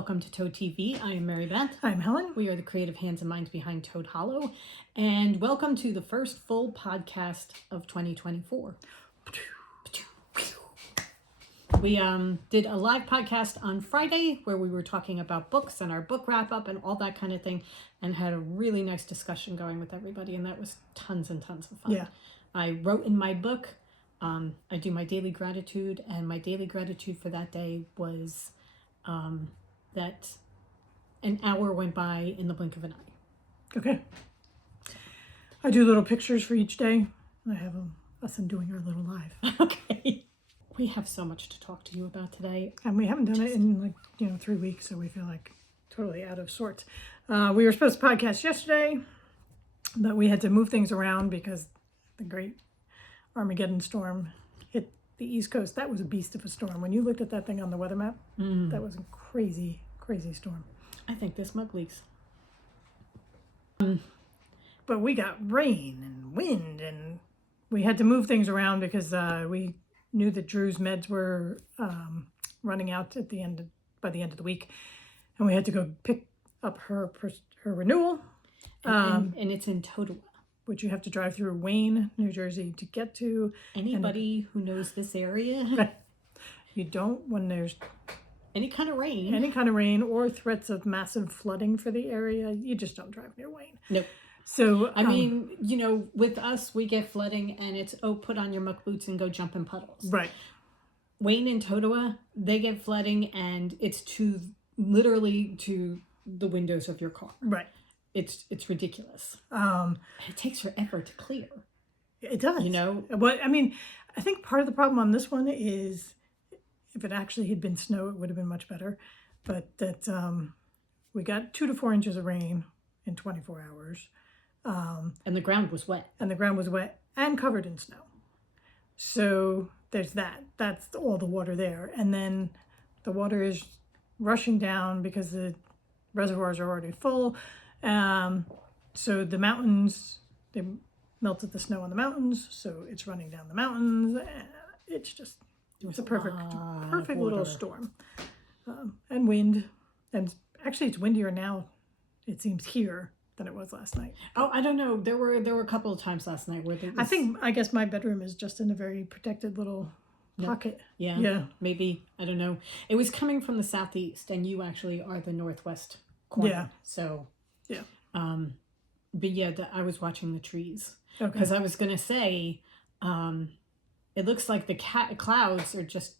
Welcome to Toad TV. I am Mary Beth. I'm Helen. We are the creative hands and minds behind Toad Hollow. And welcome to the first full podcast of 2024. We did a live podcast on Friday where we were talking about books and our book wrap up and all that kind of thing, and had a really nice discussion going with everybody, and that was tons and tons of fun. Yeah. I wrote in my book, I do my daily gratitude, and my daily gratitude for that day was that an hour went by in the blink of an eye. Okay. I do little pictures for each day. I have us doing our little live. Okay. We have so much to talk to you about today. And we haven't done it in 3 weeks, so we feel like totally out of sorts. We were supposed to podcast yesterday, but we had to move things around because the great Armageddon storm hit the East Coast. That was a beast of a storm. When you looked at that thing on the weather map, that was a crazy, crazy storm. I think this mug leaks. But we got rain and wind, and we had to move things around because we knew that Drew's meds were running out by the end of the week, and we had to go pick up her renewal. And it's in Totowa, which you have to drive through Wayne, New Jersey to get to. Anybody who knows this area, you don't, when there's any kind of rain or threats of massive flooding for the area, you just don't drive near Wayne. Nope. So I mean, with us, we get flooding, and it's put on your muck boots and go jump in puddles. Right. Wayne and Totowa, they get flooding, and it's literally to the windows of your car. Right. It's ridiculous. It takes forever to clear. It does. But I mean, I think part of the problem on this one is if it actually had been snow, it would have been much better. But that we got 2 to 4 inches of rain in 24 hours. And the ground was wet. And covered in snow. So there's that. That's all the water there. And then the water is rushing down because the reservoirs are already full. So the mountains, they melted the snow on the mountains, so it's running down the mountains. It's a perfect little storm. And wind. And actually it's windier now, it seems, here than it was last night. Oh, I don't know. There were a couple of times last night where there was... I guess my bedroom is just in a very protected little pocket. Yeah. Maybe. I don't know. It was coming from the southeast, and you actually are the northwest corner. Yeah. So... Yeah. But yeah, I was watching the trees. Okay. Because I was going to say, it looks like the clouds are just,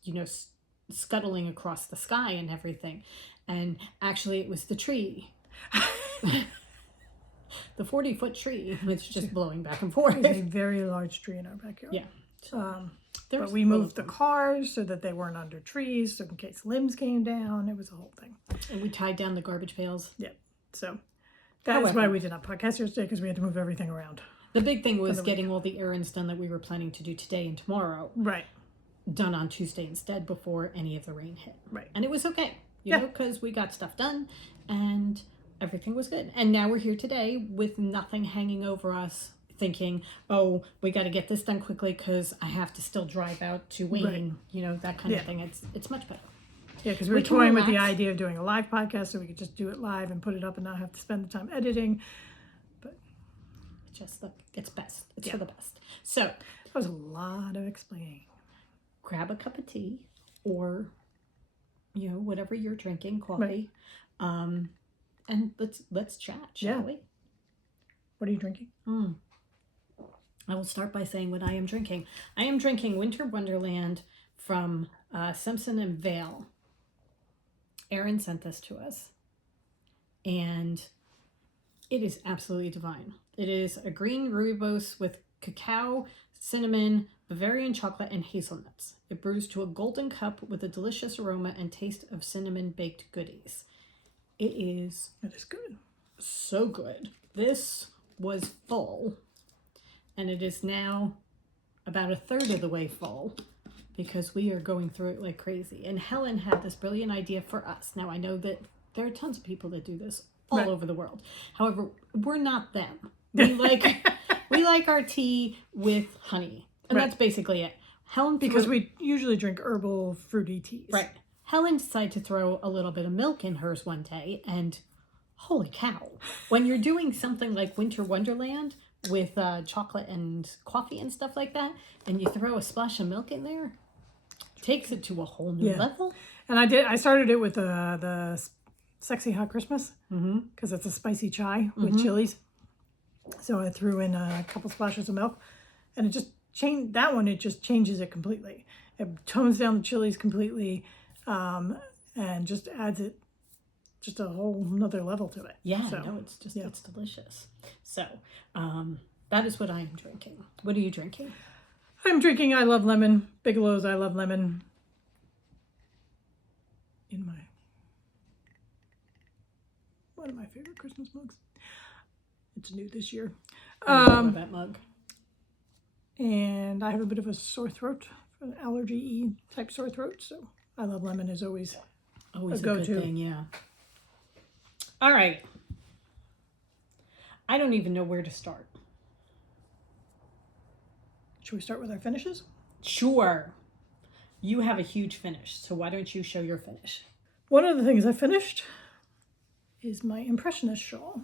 scuttling across the sky and everything. And actually it was the tree. The 40-foot tree was just blowing back and forth. There's a very large tree in our backyard. Yeah. But we moved the cars so that they weren't under trees, so in case limbs came down. It was a whole thing. And we tied down the garbage pails. Yeah. So that's why we did not podcast yesterday, because we had to move everything around. The big thing was getting all the errands done that we were planning to do today and tomorrow. Right. Done on Tuesday instead before any of the rain hit. Right. And it was okay, because we got stuff done and everything was good. And now we're here today with nothing hanging over us, thinking, oh, we got to get this done quickly because I have to still drive out to Wayne, that kind of thing. It's much better. Yeah, because we were toying with the idea of doing a live podcast so we could just do it live and put it up and not have to spend the time editing. But it's best. It's for the best. So that was a lot of explaining. Grab a cup of tea or, whatever you're drinking, coffee, and let's chat, shall we? What are you drinking? I will start by saying what I am drinking. I am drinking Winter Wonderland from Simpson and Vale. Erin sent this to us, and it is absolutely divine. It is a green rooibos with cacao, cinnamon, Bavarian chocolate, and hazelnuts. It brews to a golden cup with a delicious aroma and taste of cinnamon baked goodies. It is good. So good. This was full, and it is now about a third of the way full, because we are going through it like crazy. And Helen had this brilliant idea for us. Now, I know that there are tons of people that do this all over the world. However, we're not them. We like our tea with honey. And that's basically it. Because we usually drink herbal fruity teas. Right. Helen decided to throw a little bit of milk in hers one day, and holy cow. When you're doing something like Winter Wonderland with chocolate and coffee and stuff like that, and you throw a splash of milk in there, it takes it to a whole new level. And I started it with the Sexy Hot Christmas, because it's a spicy chai with chilies. So I threw in a couple splashes of milk, and it just changed that one. It just changes it completely. It tones down the chilies completely, and just adds it just a whole nother level to it. Yeah, no, it's just, it's delicious. So, that is what I am drinking. What are you drinking? I'm drinking I Love Lemon, Bigelow's I Love Lemon, in one of my favorite Christmas mugs. It's new this year. I love that mug. And I have a bit of a sore throat, an allergy type sore throat, so I Love Lemon is always a good go-to thing, yeah. All right. I don't even know where to start. Should we start with our finishes? Sure. You have a huge finish, so why don't you show your finish? One of the things I finished is my Impressionist shawl.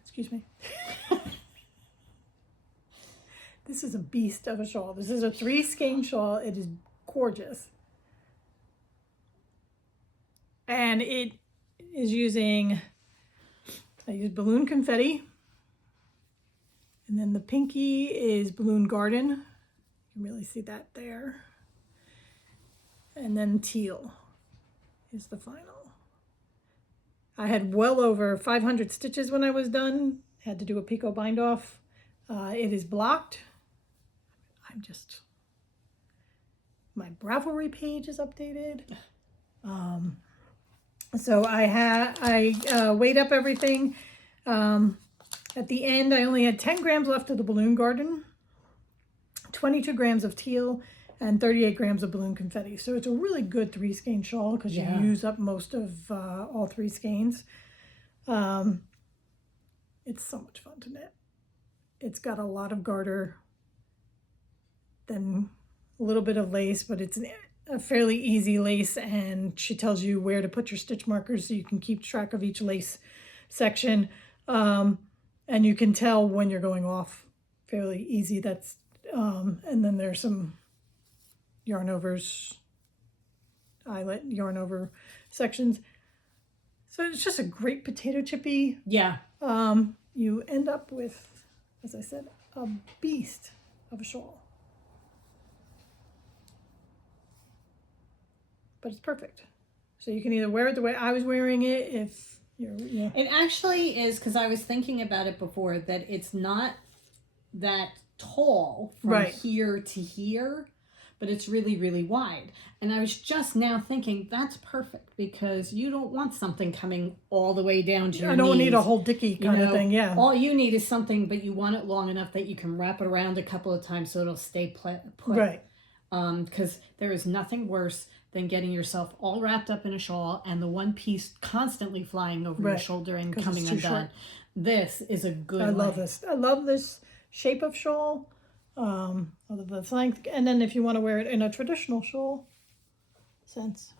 Excuse me. This is a beast of a shawl. This is a 3-skein shawl. It is gorgeous. And it is I use balloon confetti. And then the pinky is Balloon Garden. You can really see that there. And then teal is the final. I had well over 500 stitches when I was done. Had to do a picot bind off. It is blocked. My Ravelry page is updated. So I weighed up everything. At the end, I only had 10 grams left of the Balloon Garden, 22 grams of teal, and 38 grams of balloon confetti. So it's a really good 3-skein shawl because you use up most of all 3 skeins. It's so much fun to knit. It's got a lot of garter, then a little bit of lace, but it's a fairly easy lace, and she tells you where to put your stitch markers so you can keep track of each lace section. And you can tell when you're going off fairly easy. And then there's some yarn overs, eyelet yarn over sections. So it's just a great potato chippy. Yeah. You end up with, as I said, a beast of a shawl. But it's perfect. So you can either wear it the way I was wearing it if you're. It actually is, because I was thinking about it before, that it's not that tall from here to here, but it's really, really wide. And I was just now thinking that's perfect, because you don't want something coming all the way down to your knees. I don't need a whole dicky kind of thing, yeah. All you need is something, but you want it long enough that you can wrap it around a couple of times so it'll stay put. Right. Because there is nothing worse than getting yourself all wrapped up in a shawl and the one piece constantly flying over your shoulder and coming undone. This is a good one. I love this shape of shawl. I love the length. And then if you want to wear it in a traditional shawl sense.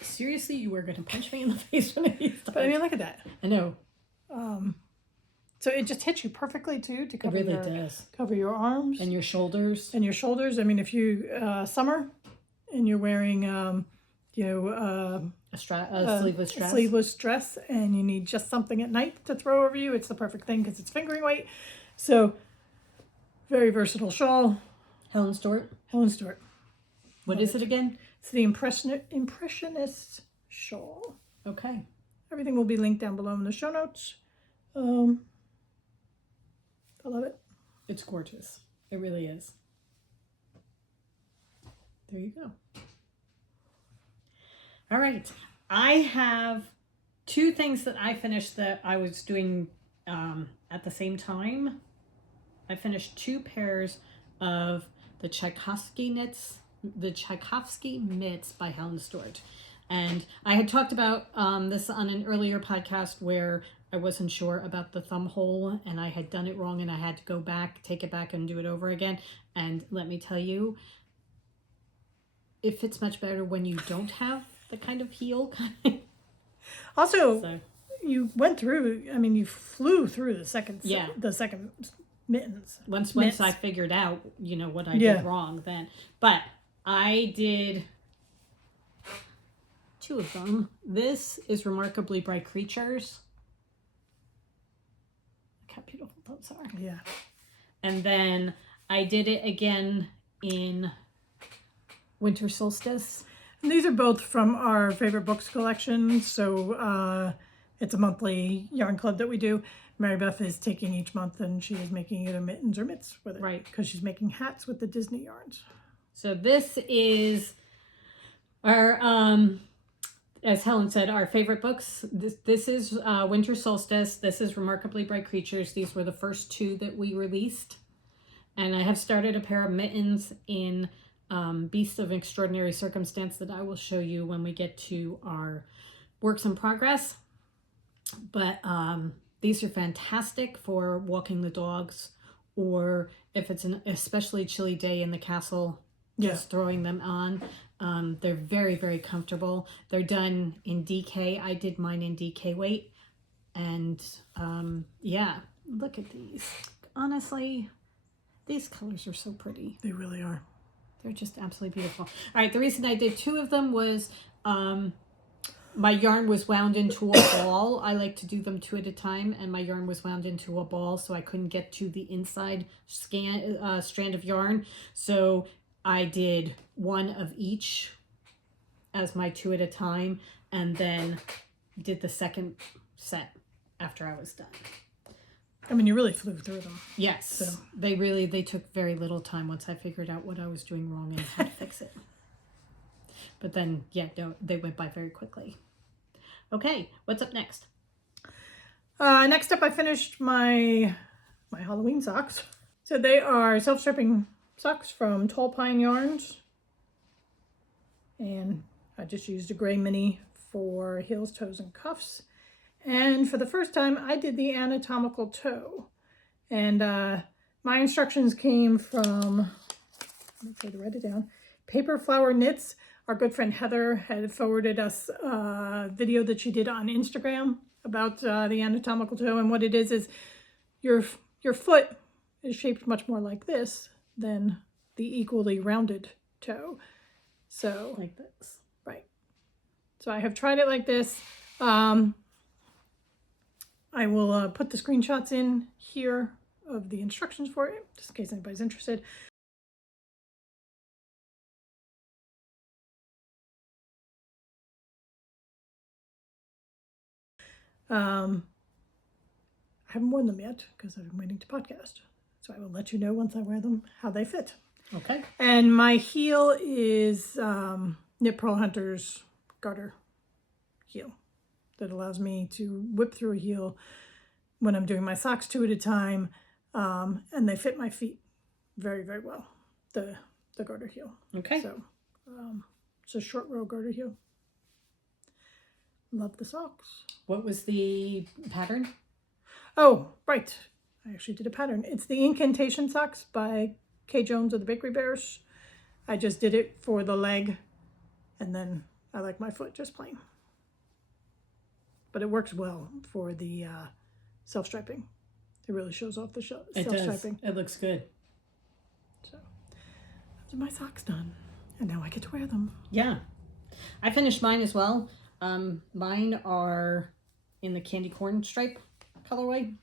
Seriously, you were going to punch me in the face when I used that. But I mean, look at that. I know. So it just hits you perfectly too to cover does. Cover your arms and your shoulders. And your shoulders. I mean, if you summer and you're wearing a sleeveless dress, and you need just something at night to throw over you, it's the perfect thing because it's fingering weight. So very versatile shawl. Helen Stewart. What is it again? It's the Impressionist shawl. Okay. Everything will be linked down below in the show notes. I love it. It's gorgeous. It really is. There you go. All right. I have 2 things that I finished that I was doing at the same time. I finished 2 pairs of the Tchaikovsky mitts by Helen Stewart. And I had talked about this on an earlier podcast where I wasn't sure about the thumb hole and I had done it wrong and I had to go back, take it back and do it over again. And let me tell you, it fits much better when you don't have the kind of heel. Also, So, you went through, I mean, you flew through the second Yeah. mittens. once Mitts. I figured out, what I Yeah. did wrong then. But I did 2 of them. This is Remarkably Bright Creatures. Look how beautiful those are. Yeah. And then I did it again in Winter Solstice. And these are both from our favorite books collection. So it's a monthly yarn club that we do. Mary Beth is taking each month and she is making either mittens or mitts with it. Right. Because she's making hats with the Disney yarns. So this is our, as Helen said, our favorite books. This is Winter Solstice. This is Remarkably Bright Creatures. These were the first 2 that we released. And I have started a pair of mittens in Beasts of Extraordinary Circumstance that I will show you when we get to our works in progress. But these are fantastic for walking the dogs, or if it's an especially chilly day in the castle, just throwing them on. They're very, very comfortable. They're done in DK. I did mine in DK weight. And yeah, look at these. Honestly, these colors are so pretty. They really are. They're just absolutely beautiful. All right, the reason I did 2 of them was my yarn was wound into a ball. I like to do them 2 at a time, and my yarn was wound into a ball, so I couldn't get to the inside strand of yarn. So I did 1 of each as my 2 at a time, and then did the second set after I was done. I mean, you really flew through them. Yes, So. they took very little time once I figured out what I was doing wrong and how to fix it. But then, yeah, no, they went by very quickly. Okay, what's up next? Next up, I finished my Halloween socks. So they are self-stripping socks from Tall Pine Yarns. And I just used a gray mini for heels, toes, and cuffs. And for the first time, I did the anatomical toe. And my instructions came from, let me try to write it down, Paper Flower Knits. Our good friend Heather had forwarded us a video that she did on Instagram about the anatomical toe. And what it is your foot is shaped much more like this than the equally rounded toe. So, Like this. right. So I have tried it like this. I will put the screenshots in here of the instructions for it, just in case anybody's interested. I haven't worn them yet because I've been waiting to podcast. So I will let you know once I wear them how they fit. Okay. And my heel is Knit Pearl Hunter's garter heel that allows me to whip through a heel when I'm doing my socks 2 at a time. And they fit my feet very, very well, the garter heel. Okay. So it's a short row garter heel. Love the socks. What was the pattern? Oh, right. I actually did a pattern. It's the Incantation Socks by Kay Jones of the Bakery Bears. I just did it for the leg, and then I like my foot just plain. But it works well for the self-striping. It really shows off the self-striping. It looks good. So, those are my socks done. And now I get to wear them. Yeah. I finished mine as well. Mine are in the candy corn stripe colorway.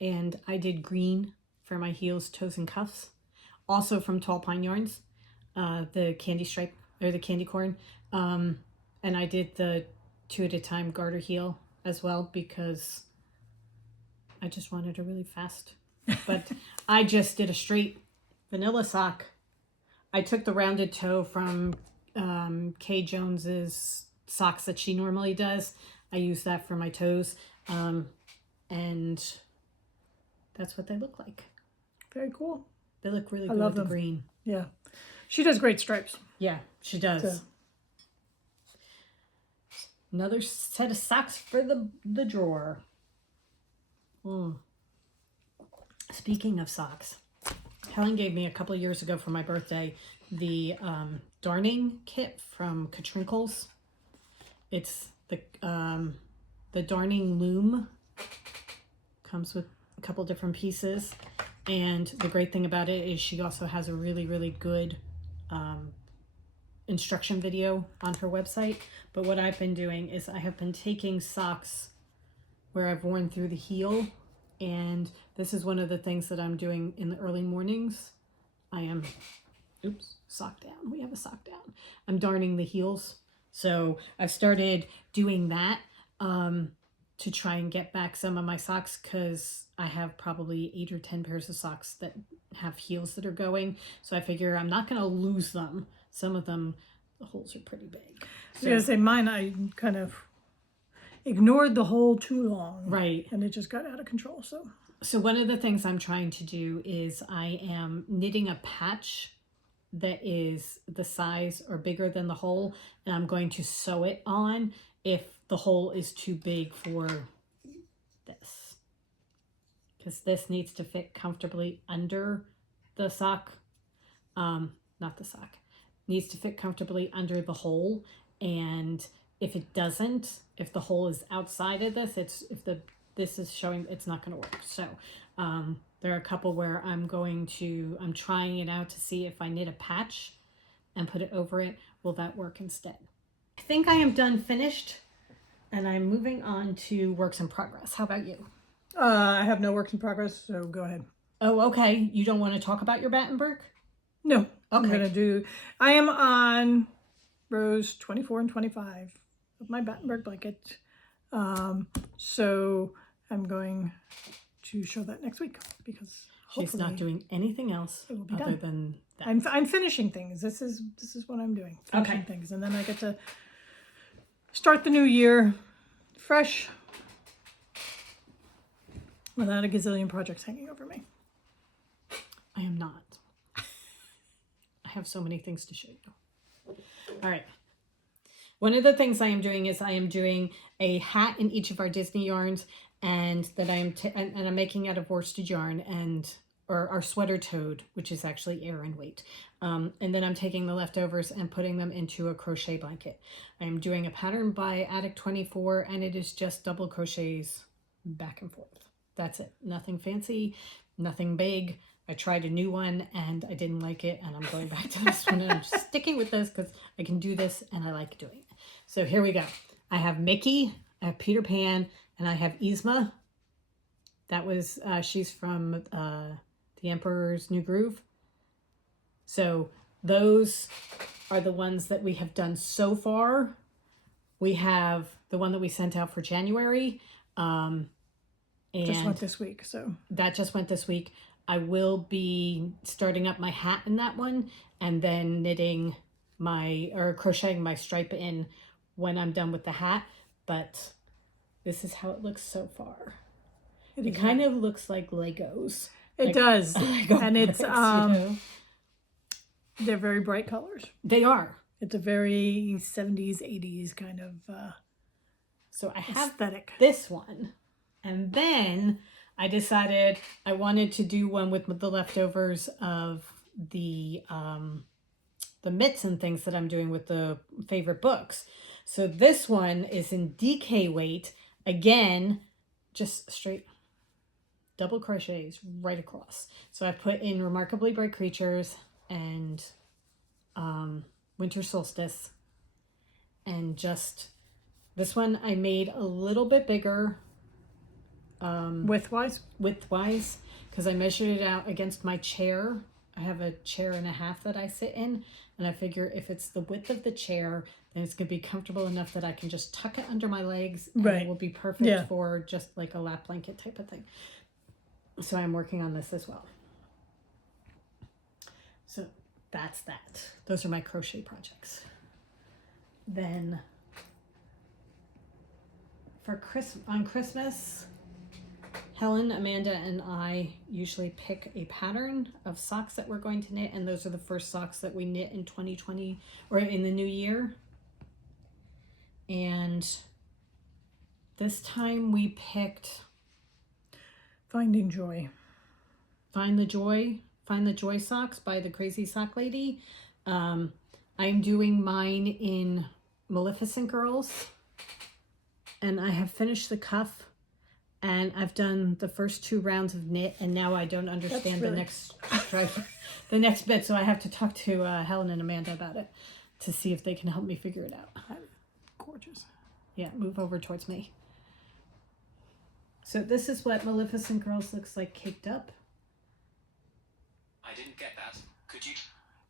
And I did green for my heels, toes, and cuffs. Also from Tall Pine Yarns, the candy stripe, or the candy corn. And I did the 2 at a time garter heel as well because I just wanted a really fast. But I just did a straight vanilla sock. I took the rounded toe from Kay Jones's socks that she normally does. I use that for my toes. And that's what they look like. Very cool. They look really I good love with the them. green. Yeah. She does great stripes. Yeah, she does. So. Another set of socks for the drawer. Speaking of socks, Helen gave me a couple of years ago for my birthday the darning kit from Katrinkles. It's the darning loom. Comes with a couple different pieces, and the great thing about it is she also has a really, really good instruction video on her website. But what I've been doing is I have been taking socks where I've worn through the heel, and this is one of the things that I'm doing in the early mornings. I am, sock down. We have a sock down. I'm darning the heels. So I've started doing that to try and get back some of my socks, because I have probably 8 or 10 pairs of socks that have heels that are going. So I figure I'm not going to lose them. Some of them, the holes are pretty big. So, I was gonna say mine, I kind of ignored the hole too long. Right. And it just got out of control. So one of the things I'm trying to do is I am knitting a patch that is the size or bigger than the hole, and I'm going to sew it on if the hole is too big for this, because this needs to fit comfortably under the sock. Not the sock, needs to fit comfortably under the hole, and if it doesn't, if the hole is outside of this, this is showing, it's not going to work. So there are a couple where I'm trying it out to see if I knit a patch and put it over it, will that work instead? I think I am done finished, and I'm moving on to works in progress. How about you? I have no works in progress, so go ahead. Oh, okay. You don't want to talk about your Battenberg? No. Okay. I am on rows 24 and 25 of my Battenberg blanket. So I'm going to show that next week, because she's not doing anything else it will be other done. than that. I'm finishing things. This is what I'm doing. Finishing Okay. things, and then I get to start the new year fresh, without a gazillion projects hanging over me. I am not. I have so many things to show you. All right. One of the things I am doing is I am doing a hat in each of our Disney yarns, and that I'm making out of worsted yarn or our sweater toad, which is actually air and weight. And then I'm taking the leftovers and putting them into a crochet blanket. I am doing a pattern by Attic 24, and it is just double crochets back and forth. That's it. Nothing fancy, nothing big. I tried a new one and I didn't like it, and I'm going back to this one, and I'm just sticking with this because I can do this and I like doing it. So here we go. I have Mickey, I have Peter Pan, and I have Yzma. That was, she's from The Emperor's New Groove. So those are the ones that we have done so far. We have the one that we sent out for January. And Just went this week, so. That just went this week. I will be starting up my hat in that one, and then crocheting my stripe in when I'm done with the hat. But this is how it looks so far. It kind of looks like Legos. It does. Lego And it's, bricks, you know? They're very bright colors. They are. It's a very 70s, 80s kind of So I have aesthetic. this one. And then I decided I wanted to do one with the leftovers of the mitts and things that I'm doing with the favorite books. So this one is in DK weight. Again, just straight double crochets right across. So I put in Remarkably Bright Creatures and Winter Solstice. And just this one I made a little bit bigger. Widthwise, because I measured it out against my chair. I have a chair and a half that I sit in, and I figure if it's the width of the chair, then it's going to be comfortable enough that I can just tuck it under my legs, and it will be perfect for just like a lap blanket type of thing. So I'm working on this as well. So that's that. Those are my crochet projects. Then on Christmas, Helen, Amanda, and I usually pick a pattern of socks that we're going to knit, and those are the first socks that we knit in 2020 or in the new year. And this time we picked Finding Joy. Find the Joy socks by the Crazy Sock Lady. I'm doing mine in Maleficent Girls, and I have finished the cuff, and I've done the first 2 rounds of knit, and now I don't understand the next bit, so I have to talk to Helen and Amanda about it to see if they can help me figure it out. Gorgeous. Yeah, move over towards me. So this is what Maleficent Girls looks like caked up. I didn't get that. Could you?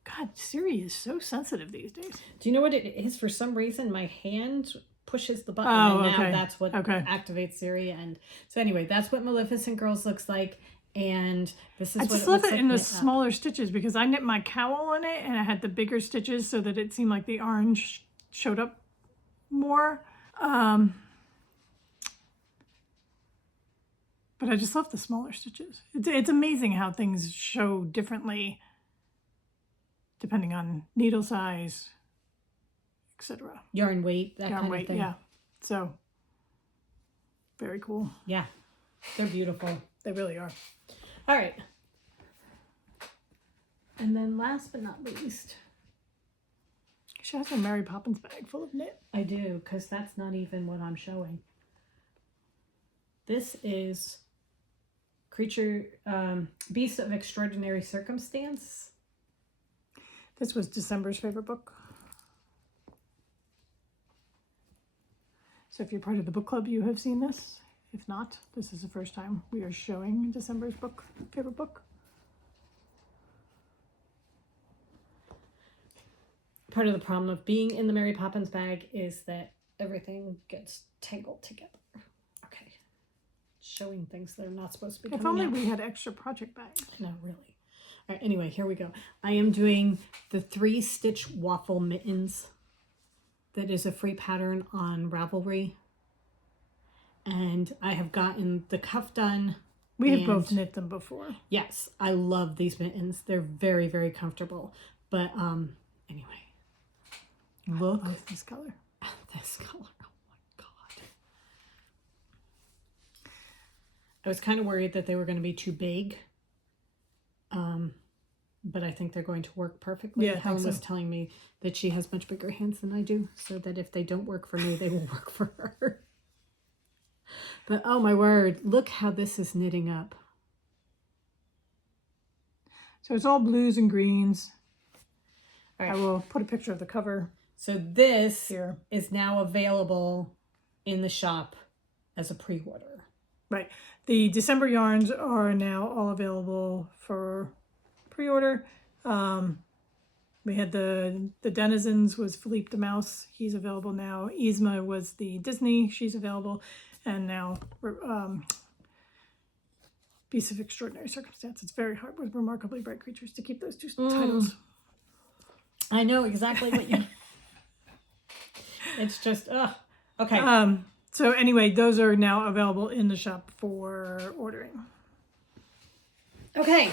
God, Siri is so sensitive these days. Do you know what it is? For some reason, my hand pushes the button, Oh, and now okay. that's what activates Siri. And so anyway, that's what Maleficent Girls looks like. And this is I what just it love looks it like in the knit up. smaller stitches because I knit my cowl in it and I had the bigger stitches so that it seemed like the orange showed up more. But I just love the smaller stitches. It's amazing how things show differently depending on needle size, etc. Yarn weight, that Yarn kind weight, of thing. yeah. So, very cool. Yeah, they're beautiful. They really are. All right. And then last but not least, She has a Mary Poppins bag full of knit. I do, because that's not even what I'm showing. This is Beast of Extraordinary Circumstance. This was December's favorite book. So if you're part of the book club, you have seen this. If not, this is the first time we are showing December's favorite book. Part of the problem of being in the Mary Poppins bag is that everything gets tangled together. Okay. Showing things that are not supposed to be If coming only out. we had extra project bags. No, really. All right, anyway, here we go. I am doing the 3-stitch waffle mittens. That is a free pattern on Ravelry. And I have gotten the cuff done. We have both knit them before. Yes, I love these mittens. They're very, very comfortable. But anyway, look I love this color. at this color. Oh my God. I was kind of worried that they were going to be too big. But I think they're going to work perfectly. Yeah, Helen was so. telling me that she has much bigger hands than I do, so that if they don't work for me, they will work for her. But oh my word, look how this is knitting up. So it's all blues and greens. All right. I will put a picture of the cover So this here. is now available in the shop as a pre-order. Right. The December yarns are now all available for pre-order. We had the Denizens was Philippe the Mouse. He's available now. Yzma was the Disney. She's available. And now Beast of Extraordinary Circumstance. It's very hard with Remarkably Bright Creatures to keep those two titles. I know exactly what you... It's just, okay. So anyway, those are now available in the shop for ordering. Okay.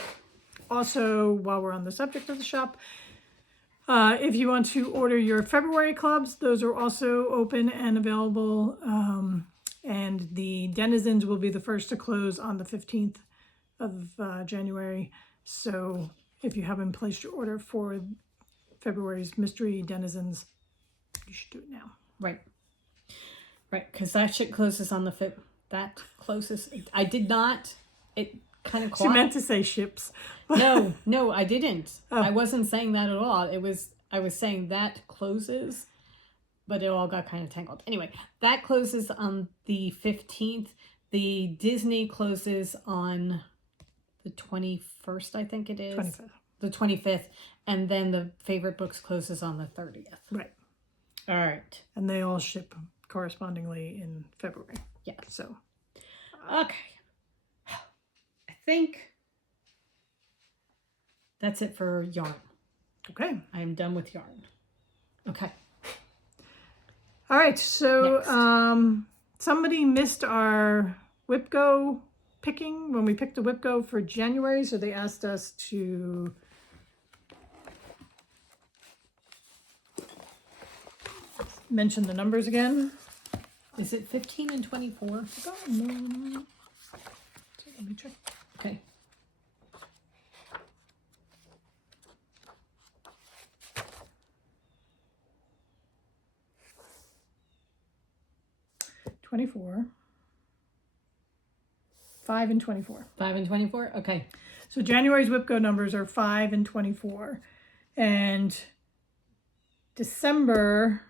Also, while we're on the subject of the shop, if you want to order your February clubs, those are also open and available. And the Denizens will be the first to close on the 15th of January. So if you haven't placed your order for February's Mystery Denizens, you should do it now. Right. Right, because that shit closes on the 5th. That closes... I did not... It kind of She meant to say ships. No, I didn't. Oh. I wasn't saying that at all. I was saying that closes, but it all got kind of tangled. Anyway, that closes on the 15th. The Disney closes on the 21st, I think it is. 25th. The 25th. And then the Favorite Books closes on the 30th. Right. All right. And they all ship correspondingly in February. Yeah. So. Okay. I think that's it for yarn. Okay. I am done with yarn. Okay. All right. So Next. somebody missed our WIPGO picking when we picked a WIPGO for January. So they asked us to mention the numbers again. Is it 15 and 24? Let me check. Okay. $24. 5 and 24. 5 and 24? Okay. So January's WIPCO numbers are 5 and 24. And December,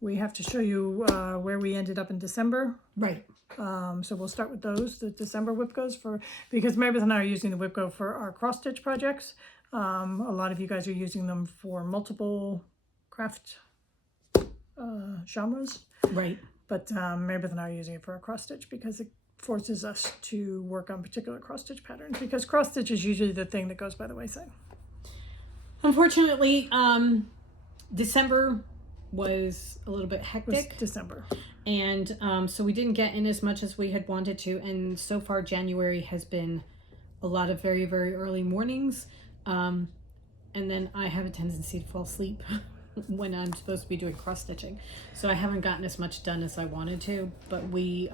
we have to show you where we ended up in December. Right. So we'll start with those, the December WIPCOs, because Meredith and I are using the WIPCO for our cross-stitch projects. A lot of you guys are using them for multiple craft genres. Right. But Meredith and I are using it for a cross-stitch because it forces us to work on particular cross-stitch patterns, because cross-stitch is usually the thing that goes by the wayside. Unfortunately, December was a little bit hectic. December. And so we didn't get in as much as we had wanted to. And so far, January has been a lot of very, very early mornings. And then I have a tendency to fall asleep when I'm supposed to be doing cross stitching. So I haven't gotten as much done as I wanted to. But we,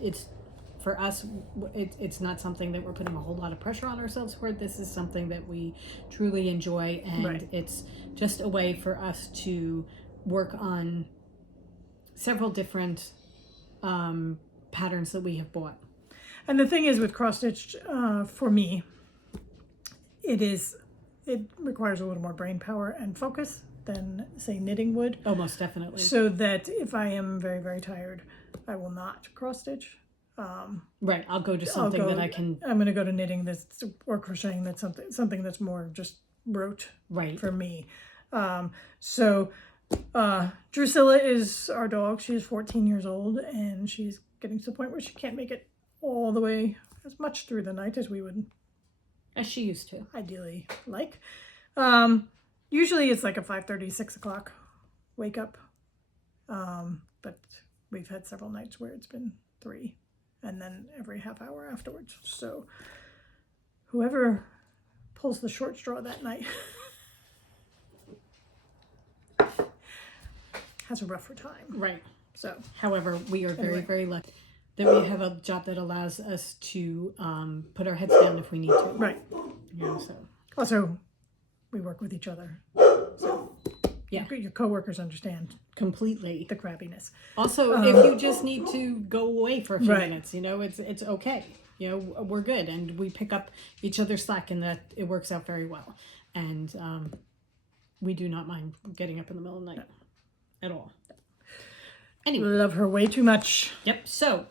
it's for us, it's not something that we're putting a whole lot of pressure on ourselves for. This is something that we truly enjoy. And Right. it's just a way for us to work on several different patterns that we have bought. And the thing is with cross stitch, for me, it requires a little more brain power and focus than say knitting would. Oh, most definitely. So that if I am very, very tired, I will not cross stitch. Right, I'll go to something that I can. I'm going to go to knitting or crocheting that's something that's more just rote Right. for me. So Drusilla is our dog. She is 14 years old, and she's getting to the point where she can't make it all the way as much through the night as we would As she used to. ideally like. Usually it's like a 5:30, 6 o'clock wake up. But we've had several nights where it's been 3 and then every half hour afterwards. So whoever pulls the short straw that night has a rougher time. Right. So, However, we are very, Anyway. very lucky that we have a job that allows us to put our heads down if we need to. right. You know, so. Also, we work with each other. So, Yeah. your coworkers understand Completely. the crabbiness. Also, if you just need to go away for a few Right. minutes, you know, it's okay. You know, we're good, and we pick up each other's slack, and that it works out very well. And we do not mind getting up in the middle of the night at all. Anyway. Love her way too much. Yep. So,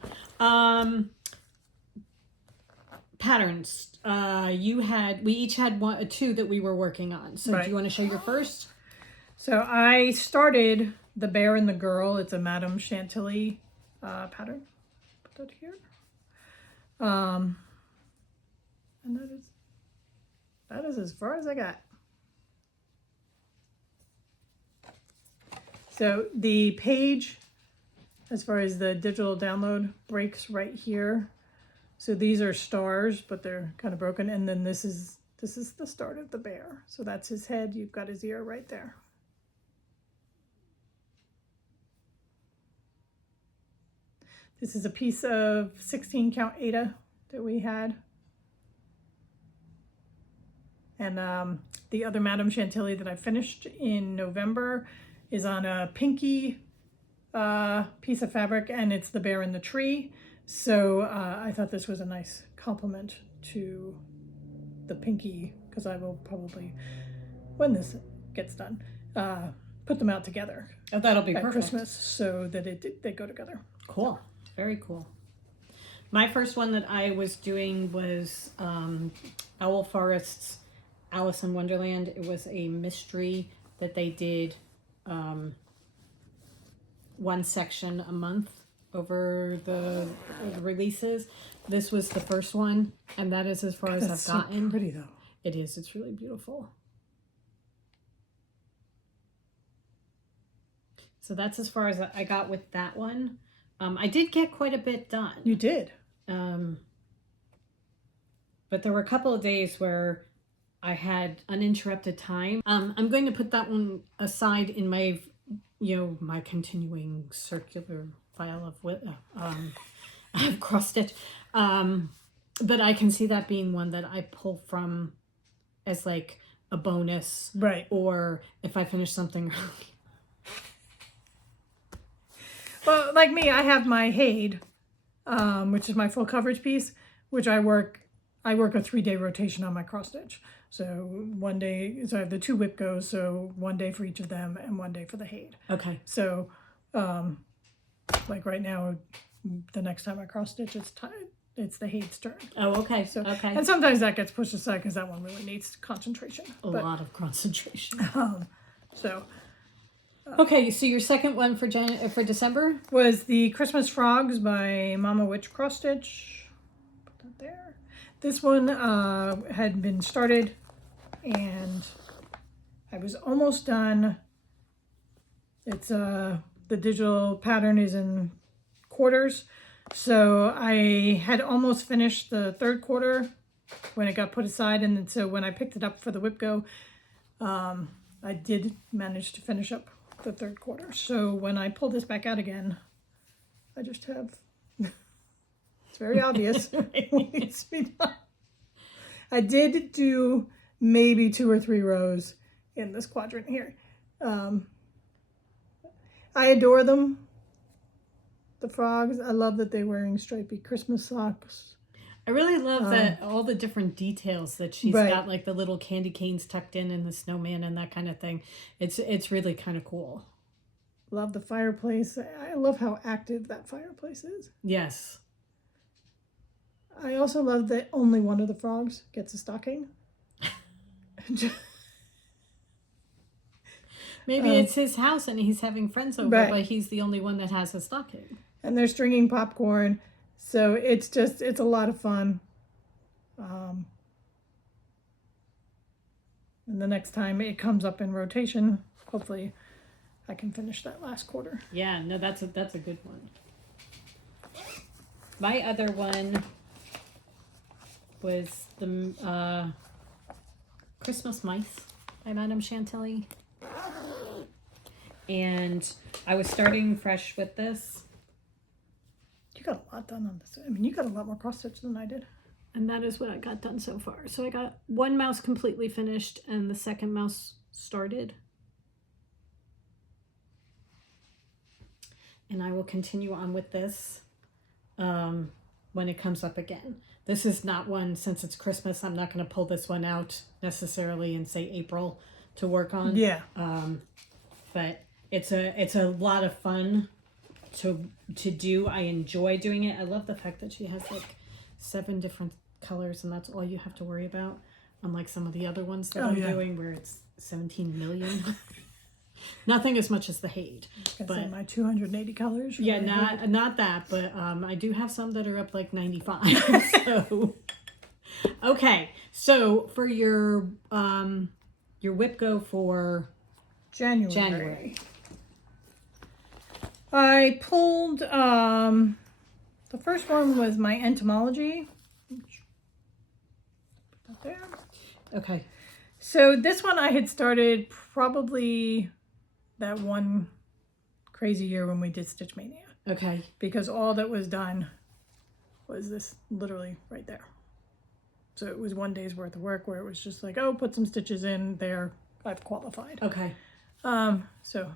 patterns. We each had two that we were working on. So, Right. do you want to show your first? So I started the Bear and the Girl. It's a Madame Chantilly pattern. Put that here. And that is as far as I got. So the page, as far as the digital download, breaks right here. So these are stars, but they're kind of broken. And then this is the start of the bear. So that's his head. You've got his ear right there. This is a piece of 16 count Aida that we had. And the other Madame Chantilly that I finished in November is on a pinky piece of fabric, and it's the bear in the tree. So I thought this was a nice complement to the pinky, because I will probably, when this gets done, put them out together Oh, that'll be at perfect. Christmas so that they go together. Cool. Very cool. My first one that I was doing was Owl Forest's Alice in Wonderland. It was a mystery that they did one section a month over the releases. This was the first one, and that is as far as That's I've gotten. so pretty though. It is. It's really beautiful. So that's as far as I got with that one. I did get quite a bit done. You did. But there were a couple of days where I had uninterrupted time. I'm going to put that one aside in my you know, my continuing circular file of of cross stitch. But I can see that being one that I pull from as like a bonus, Right. or if I finish something early. Well, like me, I have my Haid, which is my full coverage piece, which I work a 3-day rotation on my cross stitch. So one day, so I have the 2 whip goes, so 1 day for each of them and 1 day for the Haid. Okay. So, like right now, the next time I cross stitch, it's the Haid's turn. Oh, okay. So, okay. and sometimes that gets pushed aside because that one really needs concentration. A lot of concentration. So Okay, so your second one for December? was the Christmas Frogs by Mama Witch Cross Stitch. Put that there. This one had been started, and I was almost done. It's the digital pattern is in quarters, so I had almost finished the 3rd quarter when it got put aside, and then, so when I picked it up for the whip go, I did manage to finish up the 3rd quarter. So when I pull this back out again, I just have, it's very obvious. what needs to be done. I did do maybe 2 or 3 rows in this quadrant here. I adore them, the frogs. I love that they're wearing stripy Christmas socks. I really love that all the different details that she's Right. got, like the little candy canes tucked in the snowman and that kind of thing. It's really kind of cool. Love the fireplace. I love how active that fireplace is. Yes. I also love that only one of the frogs gets a stocking. Maybe it's his house and he's having friends over, Right. but he's the only one that has a stocking. And they're stringing popcorn. So it's a lot of fun. And the next time it comes up in rotation, hopefully I can finish that last quarter. Yeah, no, that's a good one. My other one was the Christmas Mice by Madame Chantilly. And I was starting fresh with this. You got a lot done on this. I mean, you got a lot more cross stitch than I did. And that is what I got done so far. So I got one mouse completely finished and the second mouse started. And I will continue on with this when it comes up again. This is not one, since it's Christmas, I'm not going to pull this one out necessarily in, say, April to work on. Yeah. But it's a lot of fun to do. I enjoy doing it. I love the fact that she has like 7 different colors and that's all you have to worry about, unlike some of the other ones that I'm doing where it's 17 million. Nothing as much as the Haid. But my 280 colors. Yeah, not that, but I do have some that are up like 95. So okay, so for your whip go for January. I pulled the first one was my entomology. Put that there. Okay. So this one I had started probably that one crazy year when we did Stitch Mania, Okay. because all that was done was this literally right there. So it was 1 day's worth of work where it was just like, oh, put some stitches in there, I've qualified. Okay. So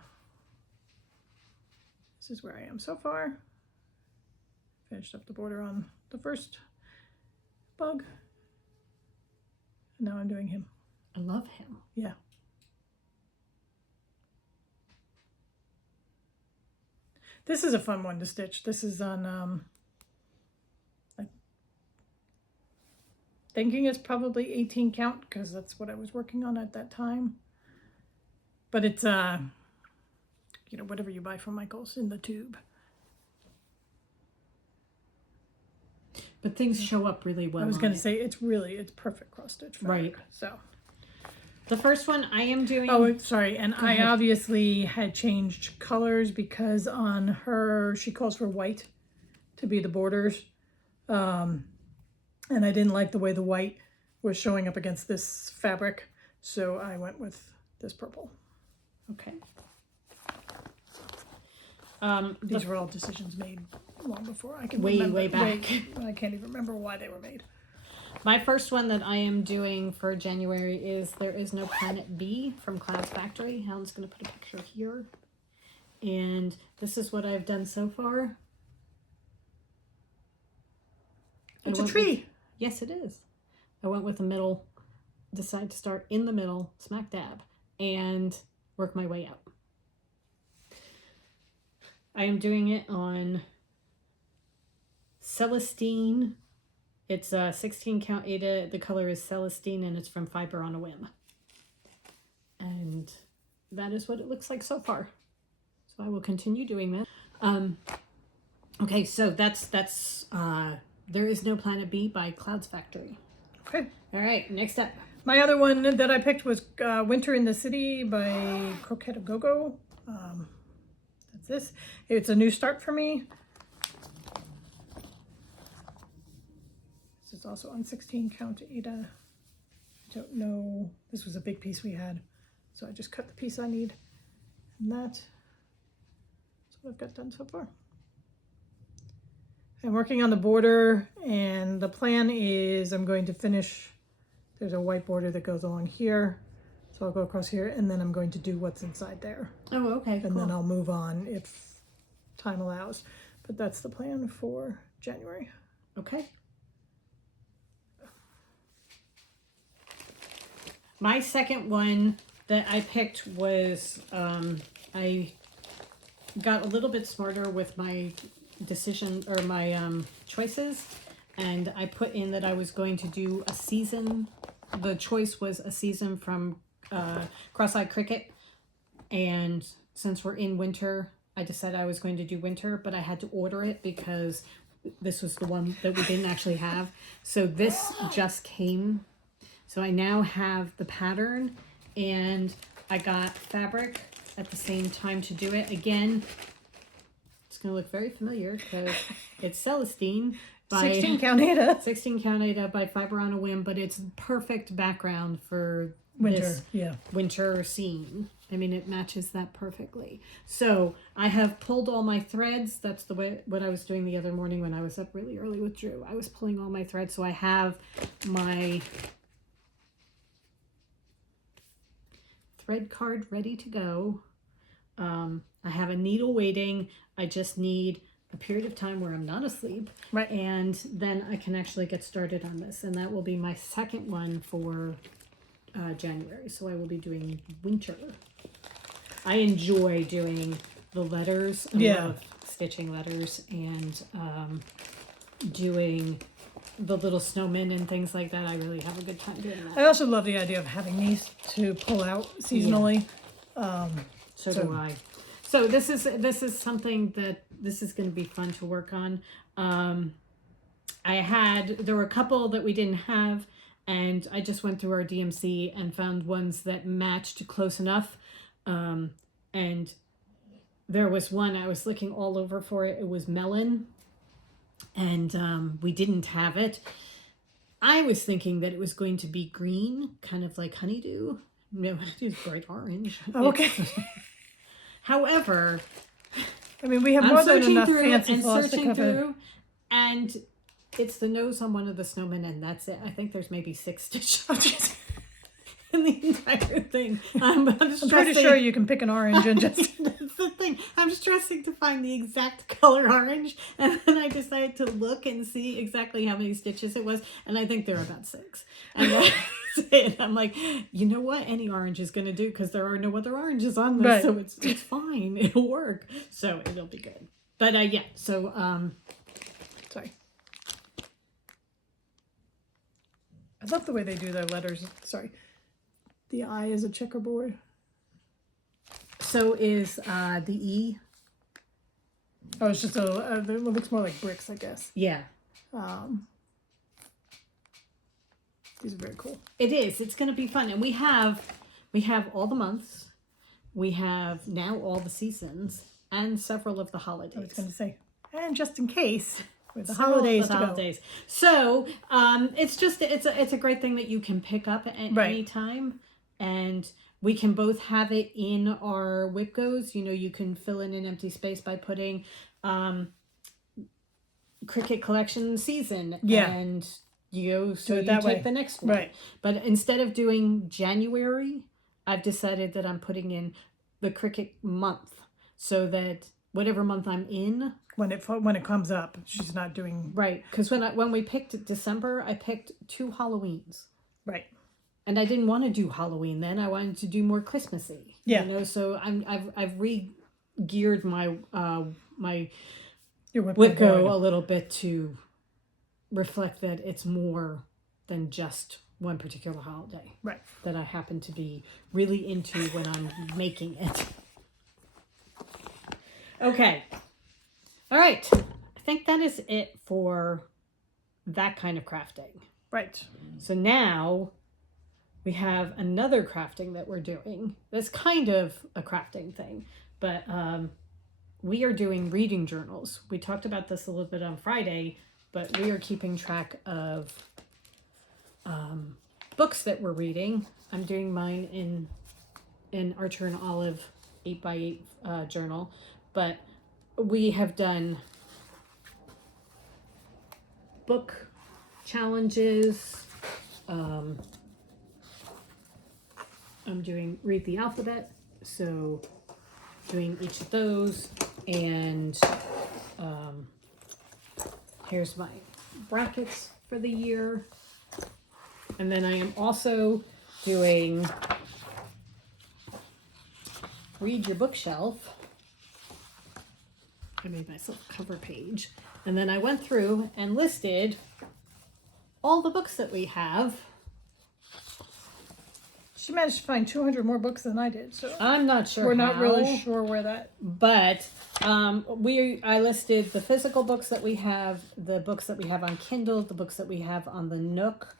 this is where I am so far. Finished up the border on the first bug. And now I'm doing him. I love him. Yeah. This is a fun one to stitch. This is on, I'm thinking it's probably 18 count because that's what I was working on at that time. But it's, you know, whatever you buy from Michael's in the tube. But things show up really well. I was going to say, it's perfect cross stitch fabric. Right. So. The first one I am doing. Oh, sorry. And I ahead. obviously had changed colors because on her, she calls for white to be the borders. And I didn't like the way the white was showing up against this fabric. So I went with this purple. Okay. These were all decisions made long before I can Way, remember. way back. I can't even remember why they were made. My first one that I am doing for January is There Is No Planet B from Clouds Factory. Helen's going to put a picture here. And this is what I've done so far. It's a tree. Yes, it is. I went with the middle, decided to start in the middle, smack dab, and work my way out. I am doing it on Celestine. It's a 16 count Ada. The color is Celestine and it's from Fiber on a Whim. And that is what it looks like so far. So I will continue doing that. Okay, so that's There Is No Planet B by Clouds Factory. Okay. All right, next up. My other one that I picked was Winter in the City by Crochet a Go-Go. That's this. It's a new start for me. This is also on 16 count Ada. I don't know. This was a big piece we had. So I just cut the piece I need. And that's what I've got done so far. I'm working on the border, and the plan is I'm going to finish. There's a white border that goes along here. So I'll go across here, and then I'm going to do what's inside there. Oh, okay, And cool. then I'll move on if time allows. But that's the plan for January. Okay. My second one that I picked was, I got a little bit smarter with my decision or my choices, and I put in that I was going to do a season. The choice was a season from Cross-Eyed Cricket, and since we're in winter, I decided I was going to do winter, but I had to order it because this was the one that we didn't actually have. So this just came. So I now have the pattern, and I got fabric at the same time to do it. Again, it's going to look very familiar because it's Celestine by 16 count Ada. 16 count Ada by Fiber on a Whim, but it's perfect background for Winter, this yeah. winter scene. I mean, it matches that perfectly. So I have pulled all my threads. That's the way what I was doing the other morning when I was up really early with Drew. I was pulling all my threads, so I have my thread card ready to go. I have a needle waiting. I just need a period of time where I'm not asleep. Right. And then I can actually get started on this. And that will be my second one for January. So I will be doing winter. I enjoy doing the letters. I love stitching letters and doing the little snowmen and things like that. I really have a good time doing that. I also love the idea of having these to pull out seasonally. So do I. So this is something that this is going to be fun to work on. There were a couple that we didn't have, and I just went through our DMC and found ones that matched close enough. And there was one I was looking all over for it. It was melon, and we didn't have it. I was thinking that it was going to be green, kind of like honeydew. No, honeydew's bright orange. Oh, okay. However, I mean, we have I'm more than searching enough through fancy and cloths to searching cover. through, and it's the nose on one of the snowmen, and that's it. I think there's maybe 6 stitches in the entire thing. I'm pretty sure you can pick an orange and just... That's the thing. I'm stressing to find the exact color orange, and then I decided to look and see exactly how many stitches it was, and I think there are about 6. And that's it. I'm like, you know what? Any orange is going to do because there are no other oranges on this, Right. so it's fine. It'll work. So it'll be good. But yeah. So Sorry. I love the way they do their letters. Sorry. The I is a checkerboard. so is the E. Oh, it's just it looks more like bricks, I guess. Yeah. These are very cool. It is. It's going to be fun, and we have all the months. We have now all the seasons and several of the holidays. I was going to say, and just in case, with the Several of holidays the to go. holidays. So it's a great thing that you can pick up at any time, and we can both have it in our whip goes. You know, you can fill in an empty space by putting Cricut collection season. Yeah. And so Do it you that take way. the next one. Right. But instead of doing January, I've decided that I'm putting in the Cricut month, so that whatever month I'm in. When it comes up, she's not doing Right. Because when we picked December, I picked 2 Halloweens. right. And I didn't want to do Halloween then. I wanted to do more Christmassy. Yeah. You know, so I've re-geared my my Your whip go a little bit to reflect that it's more than just one particular holiday. Right. That I happen to be really into when I'm making it. Okay. All right. I think that is it for that kind of crafting. Right. So now we have another crafting that we're doing. That's kind of a crafting thing, but we are doing reading journals. We talked about this a little bit on Friday, but we are keeping track of books that we're reading. I'm doing mine in Archer and Olive 8x8 journal, but we have done book challenges. I'm doing Read the Alphabet, so doing each of those, and here's my brackets for the year. And then I am also doing Read Your Bookshelf. I made myself a cover page. And then I went through and listed all the books that we have. She managed to find 200 more books than I did, so I'm not sure we're not how, really sure where that. but I listed the physical books that we have, the books that we have on Kindle, the books that we have on the Nook,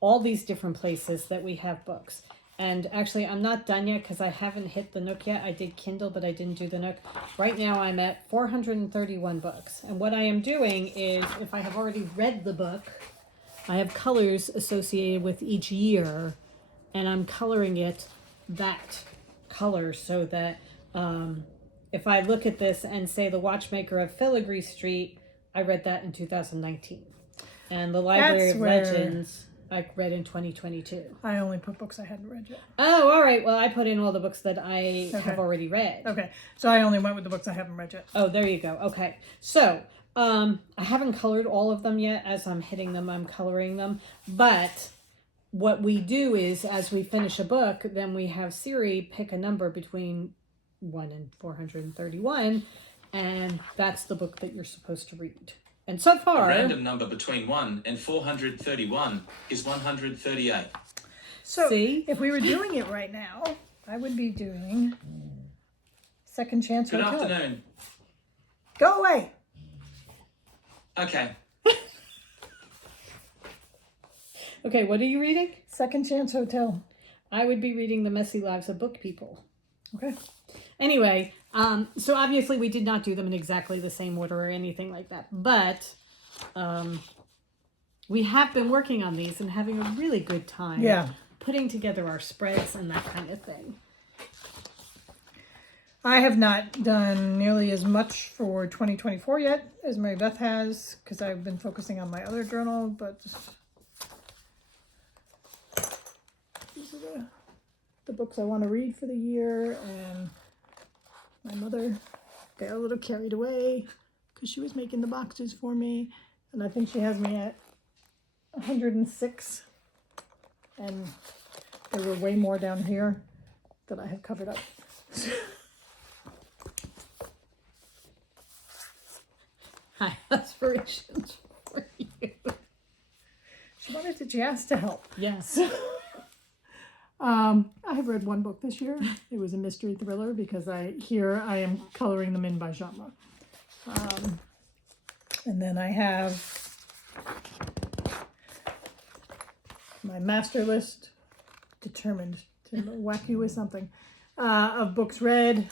all these different places that we have books. And actually, I'm not done yet because I haven't hit the Nook yet. I did Kindle, but I didn't do the Nook. Right now, I'm at 431 books. And what I am doing is, if I have already read the book, I have colors associated with each year, and I'm coloring it that color so that if I look at this and say The Watchmaker of Filigree Street, I read that in 2019. And The Library That's of where- Legends, I read in 2022. I only put books I hadn't read yet. Oh, all right. Well, I put in all the books that I Okay. have already read. Okay, so I only went with the books I haven't read yet. Oh, there you go. Okay. So, I haven't colored all of them yet. As I'm hitting them, I'm coloring them. But what we do is, as we finish a book, then we have Siri pick a number between 1 and 431, and that's the book that you're supposed to read. And so A far, random number between 1 and 431 is 138. So See? if we were doing it right now, I would be doing Second Chance Good Hotel. afternoon. Go away. Okay. okay, what are you reading? Second Chance Hotel. I would be reading The Messy Lives of Book People. Okay. Anyway, so obviously we did not do them in exactly the same order or anything like that, but we have been working on these and having a really good time. Yeah. Putting together our spreads and that kind of thing. I have not done nearly as much for 2024 yet as Mary Beth has, because I've been focusing on my other journal, but these are the books I want to read for the year, and my mother got a little carried away because she was making the boxes for me, and I think she has me at 106, and there were way more down here that I have covered up. High aspirations for you. She asked to help. Yes. I have read one book this year. It was a mystery thriller because I am coloring them in by genre. And then I have my master list, determined to whack you with something, of books read.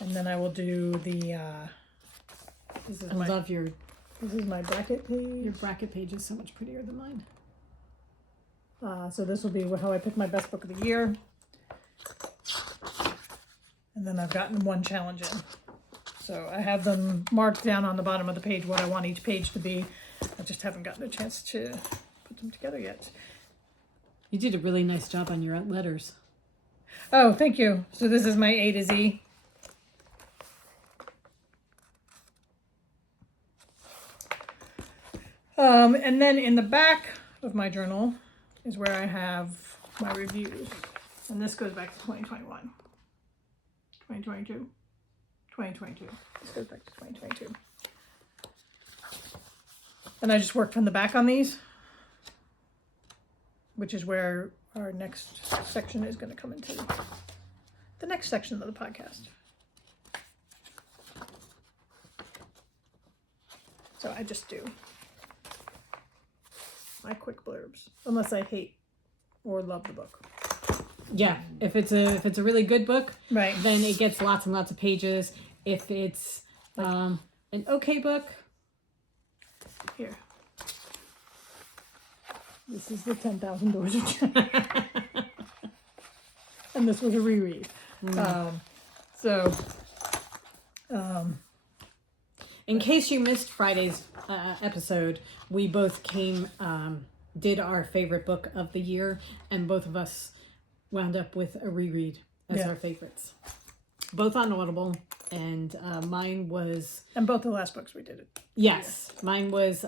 And then I will do the, this I love your is my bracket page. bracket page is so much prettier than mine. So this will be how I pick my best book of the year. And then I've gotten one challenge in. So I have them marked down on the bottom of the page what I want each page to be. I just haven't gotten a chance to put them together yet. You did a really nice job on your letters. Oh, thank you. So this is my A to Z. And then in the back of my journal is where I have my reviews. And this goes back to 2021. 2022. 2022. This goes back to 2022. And I just worked from the back on these, which is where our next section is going to come into. The next section of the podcast. So I just do my quick blurbs, unless I hate or love the book. Yeah, if it's a really good book, Right. then it gets lots and lots of pages. If it's an okay book, Here. This is the 10,000 Doors of January. And this was a reread. in case you missed Friday's episode, we both did our favorite book of the year, and both of us wound up with a reread as our favorites. Both on Audible, and mine was... And both the last books we did it. Yes, mine was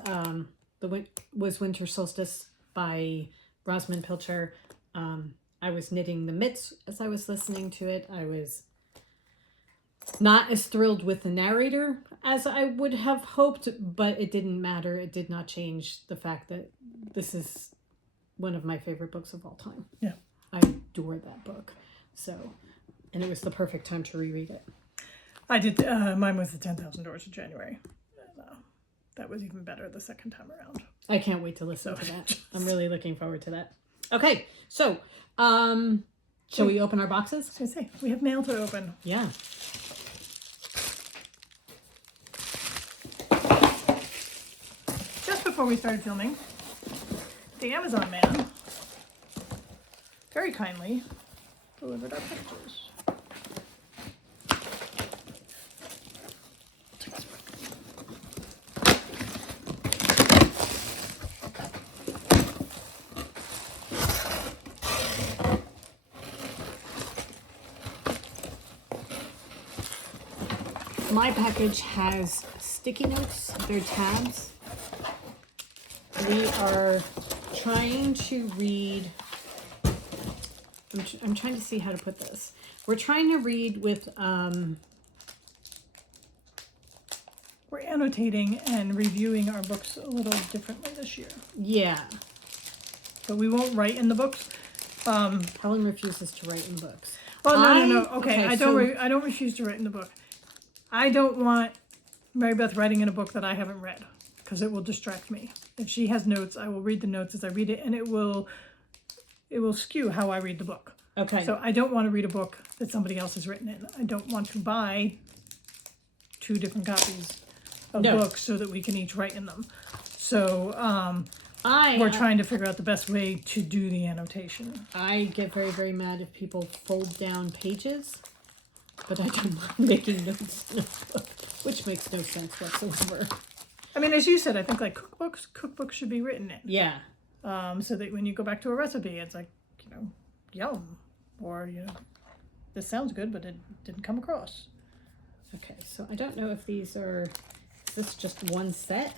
Winter Solstice by Rosamund Pilcher. I was knitting the mitts as I was listening to it. I was not as thrilled with the narrator as I would have hoped, but it didn't matter. It did not change the fact that this is one of my favorite books of all time. Yeah. I adore that book. So, and it was the perfect time to reread it. I did, mine was the 10,000 Doors of January. That was even better the second time around. I can't wait to listen to that. I'm really looking forward to that. Okay, so, shall we open our boxes? I was going to say, we have mail to open. Yeah. Just before we started filming, the Amazon man very kindly delivered our pictures. My package has sticky notes. They're tabs. We are trying to read... I'm trying to see how to put this. We're trying to read with... We're annotating and reviewing our books a little differently this year. Yeah. But we won't write in the books. Helen refuses to write in books. Well, no. Okay, I don't refuse to write in the book. I don't want Mary Beth writing in a book that I haven't read, because it will distract me. If she has notes, I will read the notes as I read it, and it will skew how I read the book. Okay. So I don't want to read a book that somebody else has written in. I don't want to buy 2 different copies of books so that we can each write in them. So we're trying to figure out the best way to do the annotation. I get very, very mad if people fold down pages, but I don't mind making notes in a book, which makes no sense whatsoever. I mean, as you said, I think like cookbooks should be written in. Yeah. So that when you go back to a recipe, it's like, yum. Or, this sounds good, but it didn't come across. Okay, so I don't know if these are... Is this just one set?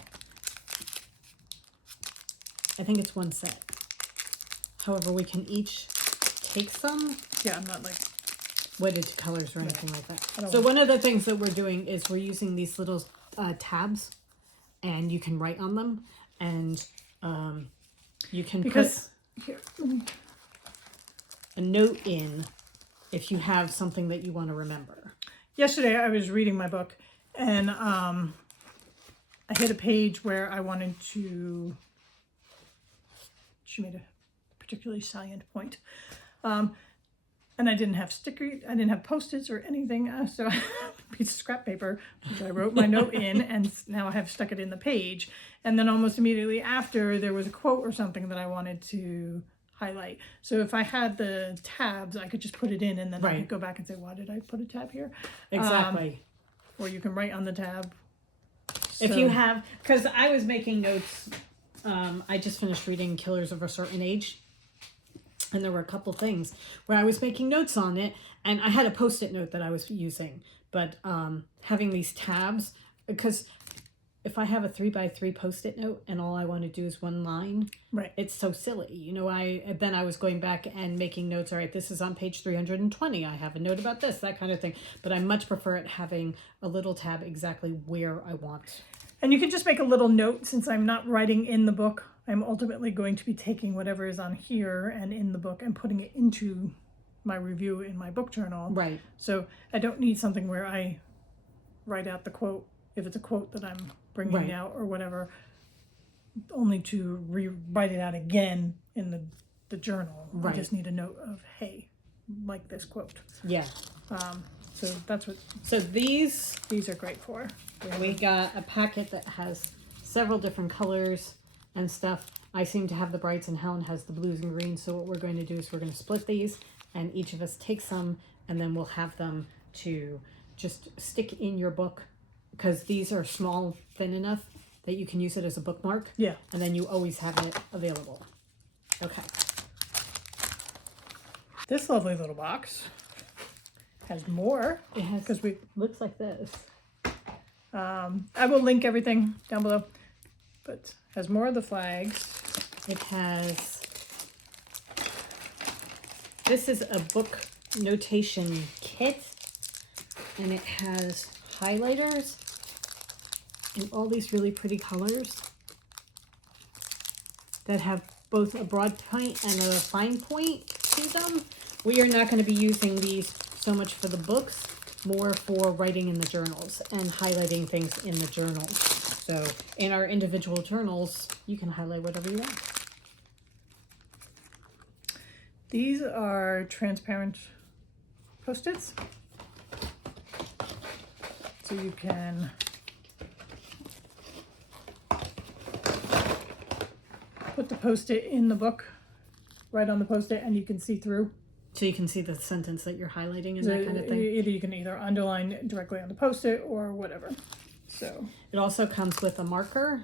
I think it's one set. However, we can each take some. Yeah, I'm not like... Wedded to colors or anything like that. I So one of the things that we're doing is we're using these little tabs, and you can write on them, and you can put a note in if you have something that you want to remember. Yesterday I was reading my book, and I hit a page where I wanted to... She made a particularly salient point. And I didn't have I didn't have Post-its or anything, so I had a piece of scrap paper, which I wrote my note in, and now I have stuck it in the page. And then almost immediately after, there was a quote or something that I wanted to highlight. So if I had the tabs, I could just put it in and then I Right. could go back and say, why did I put a tab here? Exactly. Or you can write on the tab. If So- you have, because I was making notes, I just finished reading Killers of a Certain Age, and there were a couple things where I was making notes on it, and I had a post-it note that I was using, but having these tabs, because if I have a 3x3 post-it note and all I want to do is one line, Right. it's so silly. You know, I was going back and making notes. All right, this is on page 320. I have a note about this, that kind of thing. But I much prefer it having a little tab exactly where I want. And you can just make a little note, since I'm not writing in the book. I'm ultimately going to be taking whatever is on here and in the book and putting it into my review in my book journal. Right. So I don't need something where I write out the quote, if it's a quote that I'm bringing Right. out or whatever, only to rewrite it out again in the journal. Right. I just need a note of, hey, like this quote. Yeah. So that's what So these, these are great for. we got a packet that has several different colors and stuff. I seem to have the brights and Helen has the blues and greens. So what we're going to do is we're going to split these and each of us take some and then we'll have them to just stick in your book, because these are small, thin enough that you can use it as a bookmark. Yeah. And then you always have it available. Okay. This lovely little box has more. It has, Because we, looks like this. I will link everything down below, but has more of the flags. It has, this is a book notation kit, and it has highlighters in all these really pretty colors that have both a broad point and a fine point to them. We are not going to be using these so much for the books, more for writing in the journals and highlighting things in the journals. So in our individual journals, you can highlight whatever you want. These are transparent Post-its. So you can put the Post-it in the book, right on the Post-it, and you can see through. So you can see the sentence that you're highlighting and So that kind of thing. you can either underline directly on the Post-it or whatever. So It also comes with a marker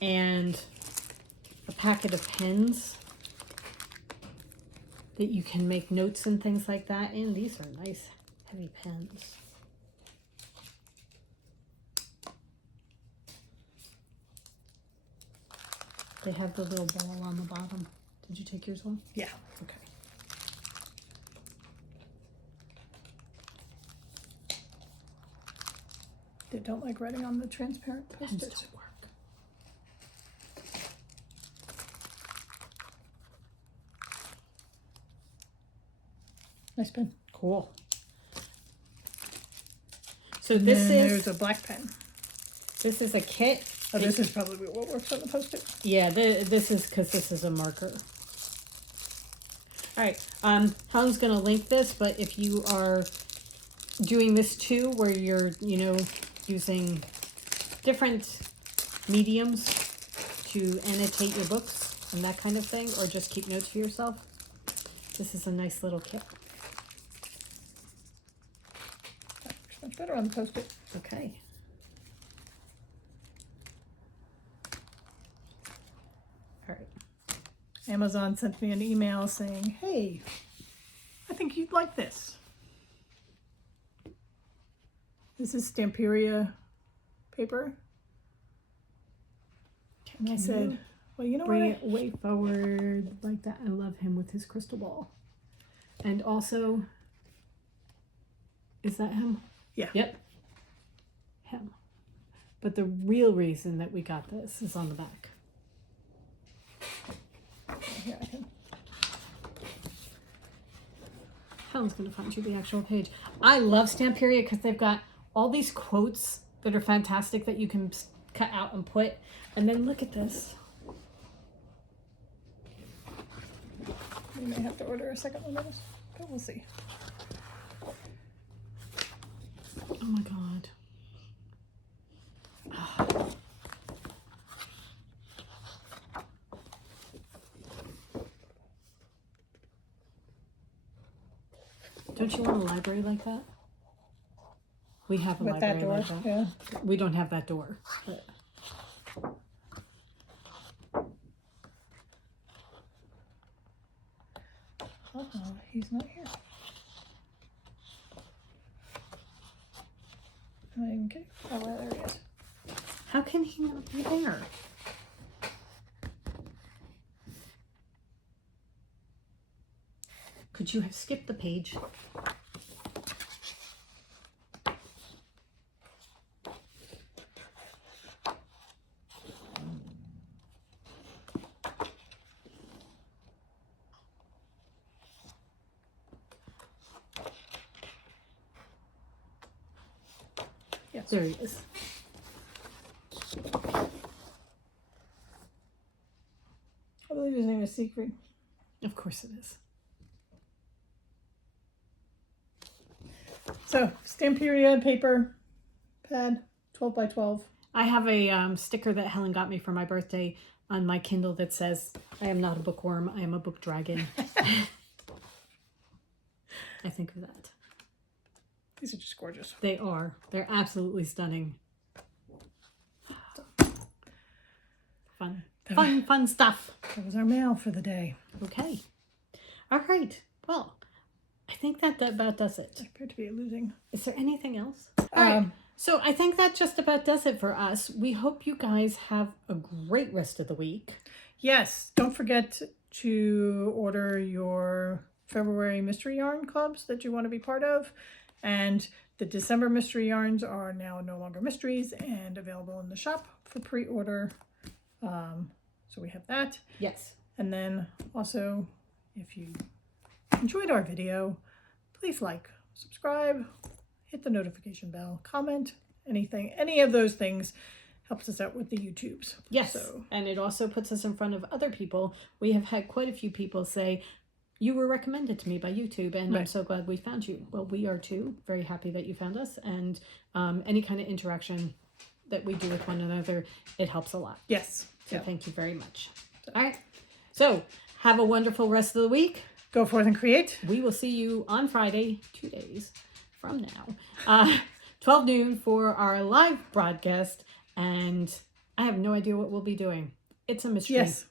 and a packet of pens that you can make notes and things like that in. These are nice heavy pens. They have the little ball on the bottom. Did you take yours home? yeah. Okay. They don't like writing on the transparent Pens Post-its. don't work. Nice pen. Cool. So And this then is there's a black pen. this is a kit. Oh, this is probably what works on the Post-it. Yeah, this is because this is a marker. All right, Helen's gonna link this, but if you are doing this too, where you're, using different mediums to annotate your books and that kind of thing, or just keep notes for yourself, this is a nice little kit. That works much better on the Post-it. Okay. All right. Amazon sent me an email saying, hey, I think you'd like this. This is Stamperia paper. And I said, well, you know Bring what? it way forward like that. I love him with his crystal ball. And also, is that him? Yeah. Yep. Him. But the real reason that we got this is on the back. Here, I can. Helen's going to find you the actual page. I love Stamperia because they've got all these quotes that are fantastic that you can cut out and put. And then look at this. We may have to order a second one of this, but we'll see. Oh my God. Don't you want a library like that? We have a With that library door, like that. yeah. We don't have that door. But He's not here. Okay. Oh, well, there he is. how can he not be there? Could you have skipped the page? Yes. There he is. I believe his name is Secret. Of course it is. So, Stamperia paper pad, 12 by 12. I have a sticker that Helen got me for my birthday on my Kindle that says, I am not a bookworm, I am a book dragon. I think of that. These are just gorgeous. They are. They're absolutely stunning. Fun. Fun stuff. That was our mail for the day. Okay. All right. Well, I think that about does it. I appear to be losing. Is there anything else? All right. So I think that just about does it for us. We hope you guys have a great rest of the week. Yes, don't forget to order your February mystery yarn clubs that you want to be part of. And the December mystery yarns are now no longer mysteries and available in the shop for pre-order. So we have that. Yes. And then also, if you enjoyed our video, please like, subscribe, hit the notification bell, comment, anything. Any of those things helps us out with the YouTubes. Yes. So, And it also puts us in front of other people. We have had quite a few people say, you were recommended to me by YouTube, and I'm Right. so glad we found you. Well, we are too. Very happy that you found us. And any kind of interaction that we do with one another, it helps a lot. yes. So Yeah. thank you very much. All right. So have a wonderful rest of the week. Go forth and create. We will see you on Friday, 2 days from now, 12 noon for our live broadcast. And I have no idea what we'll be doing. It's a mystery. Yes.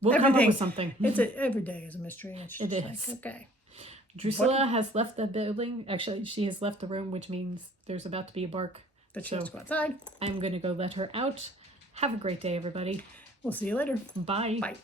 We'll come up Everything. with something. Every day is a mystery. It's It just is. like, okay. Drusilla has left the building. Actually, she has left the room, which means there's about to be a bark. But she has to go outside. I'm going to go let her out. Have a great day, everybody. We'll see you later. Bye. Bye.